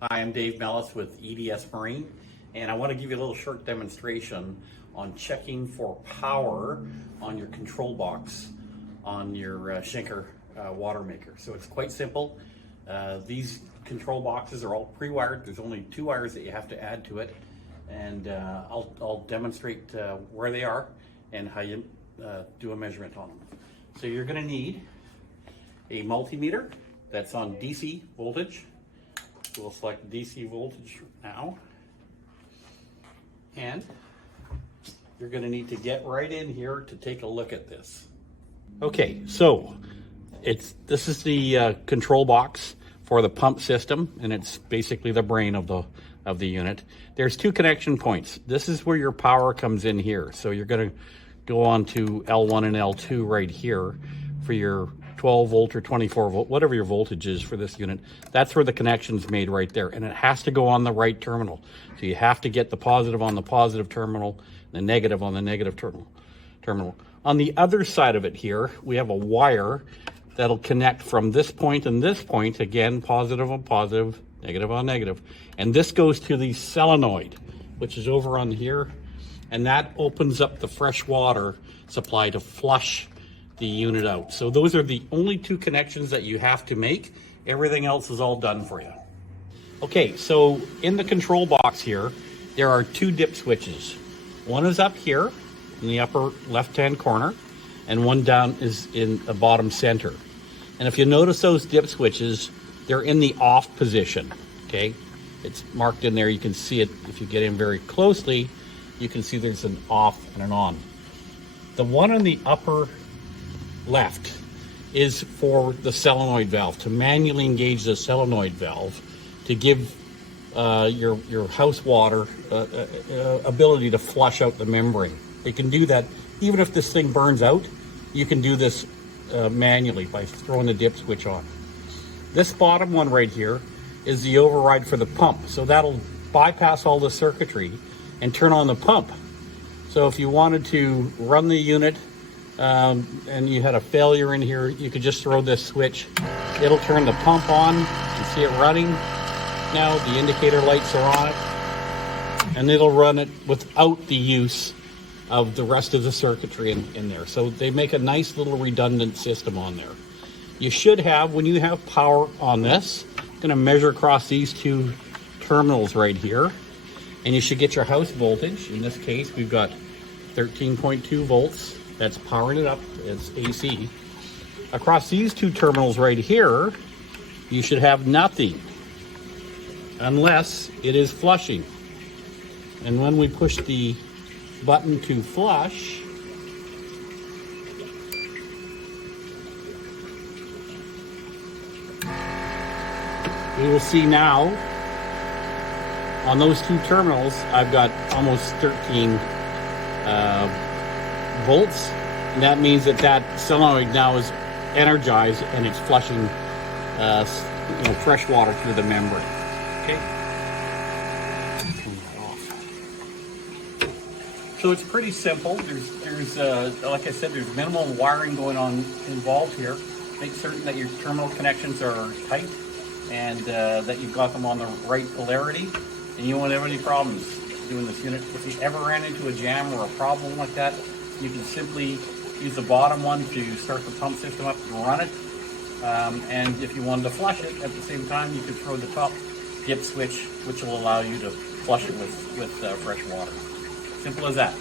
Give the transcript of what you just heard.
Hi, I'm Dave Mellis with EDS Marine, and I want to give you a little short demonstration on checking for power on your control box on your Schenker Watermaker. So it's quite simple. These control boxes are all pre-wired. There's only 2 wires that you have to add to it, and I'll demonstrate where they are and how you do a measurement on them. So you're going to need a multimeter that's on DC voltage. We'll select DC voltage now. And you're going to need to get right in here to take a look at this. Okay, so this is the control box for the pump system, and it's basically the brain of the unit. There's 2 connection points. This is where your power comes in here. So you're going to go on to L1 and L2 right here for your 12 volt or 24 volt, whatever your voltage is for this unit. That's where the connection's made right there, and it has to go on the right terminal. So you have to get the positive on the positive terminal, the negative on the negative terminal. On the other side of it here, we have a wire that'll connect from this point and this point, again, positive on positive, negative on negative. And this goes to the solenoid, which is over on here, and that opens up the fresh water supply to flush the unit out. So those are the only 2 connections that you have to make. Everything else is all done for you. Okay, so in the control box here, there are 2 dip switches. One is up here in the upper left-hand corner, and one down is in the bottom center. And if you notice those dip switches, they're in the off position, okay? It's marked in there. You can see it if you get in very closely. You can see there's an off and an on. The one in the upper left is for the solenoid valve, to manually engage the solenoid valve to give your house water ability to flush out the membrane. They can do that even if this thing burns out. You can do this manually by throwing the dip switch on. This bottom one right here is the override for the pump, so that'll bypass all the circuitry and turn on the pump. So if you wanted to run the unit and you had a failure in here, you could just throw this switch. It'll turn the pump on. You can see it running now. The indicator lights are on it, and it'll run it without the use of the rest of the circuitry in there. So they make a nice little redundant system on there. You should have, when you have power on this, I'm going to measure across these 2 terminals right here, and you should get your house voltage. In this case, we've got 13.2 volts. That's powering it up. It's AC. Across these 2 terminals right here, you should have nothing unless it is flushing. And when we push the button to flush, we will see now on those 2 terminals, I've got almost 13 volts, and that means that solenoid now is energized and it's flushing fresh water through the membrane. Okay. Turn that off. So it's pretty simple. There's like I said, there's minimal wiring going on involved here. Make certain that your terminal connections are tight and that you've got them on the right polarity, and you won't have any problems doing this unit. If you ever ran into a jam or a problem like that, you can simply use the bottom one to start the pump system up and run it. And if you wanted to flush it at the same time, you could throw the top dip switch, which will allow you to flush it with fresh water. Simple as that.